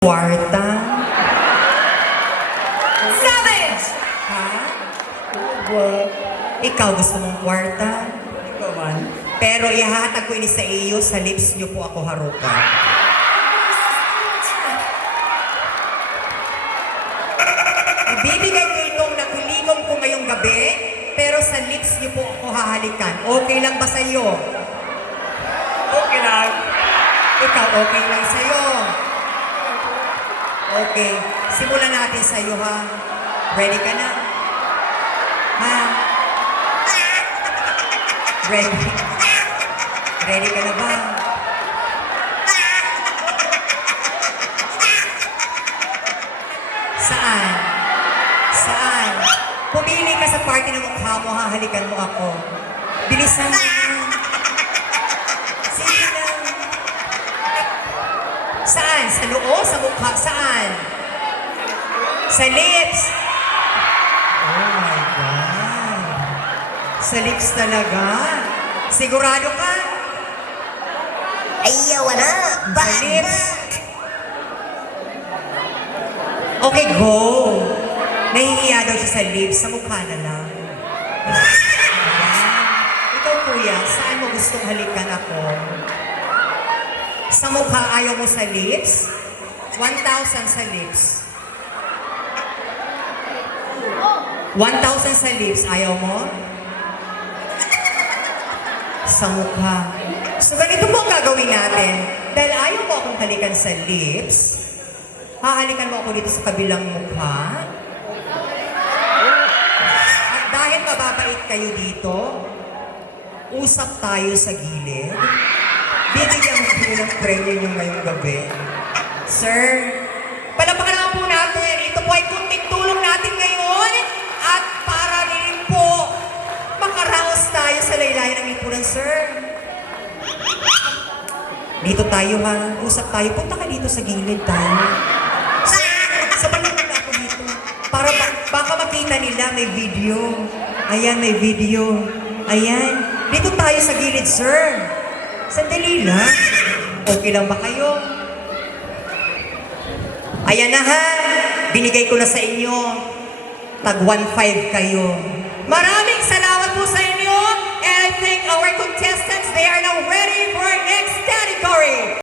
Kwarta? Savage! Ha? Ikaw gusto mong kwarta? Ikaw man. Pero ihahatag ko ini sa iyo, sa lips niyo po ako harukan. Ibibigay ko itong nakuligom ko ngayong gabi, pero sa lips niyo po ako hahalikan. Okay lang ba sa iyo? Okay lang. Ikaw, okay lang sa iyo. Okay. Simulan natin sa iyo, ha? Ready ka na? Ha? Ready? Ready ka na ba? Saan? Saan? Pumili ka sa party ng mukha mo, hahalikan mo ako. Bilisan mo. Sige lang. Saan? Sa noo? Sa mukha? Saan? Sa lips? Oh my God. Sa lips talaga? Sigurado ka? Ayaw na! Sa lips? Okay, go. Nahihiya daw siya sa lips. Sa mukha na lang. Ayan. Ikaw, kuya, saan mo gustong halikan ako? Sa mukha ayaw mo sa lips? 1,000 sa lips. 1,000 sa lips, ayaw mo? Sa mukha. So ganito po ang gagawin natin. Dahil ayaw mo akong halikan sa lips, hahalikan mo ako dito sa kabilang mukha. At dahil mababait kayo dito, usap tayo sa gilid. Bibigyan ko kayo ng premyo nyo ngayong gabi. Sir, palapakan naman po natin. Ito po ay kunting tulong natin ngayon. At para rin po makaraos tayo sa laylayan ng lipunan, sir. Dito tayo ha. Usap tayo. Punta ka dito sa gilid tayo. Sa balakang ako dito. Para ba- baka makita nila may video. Ayan, may video. Ayan. Dito tayo sa gilid, sir. Sandali lang. Okay lang ba kayo? Ayan na ha. Binigay ko na sa inyo. Tag 1.5 kayo. Maraming salamat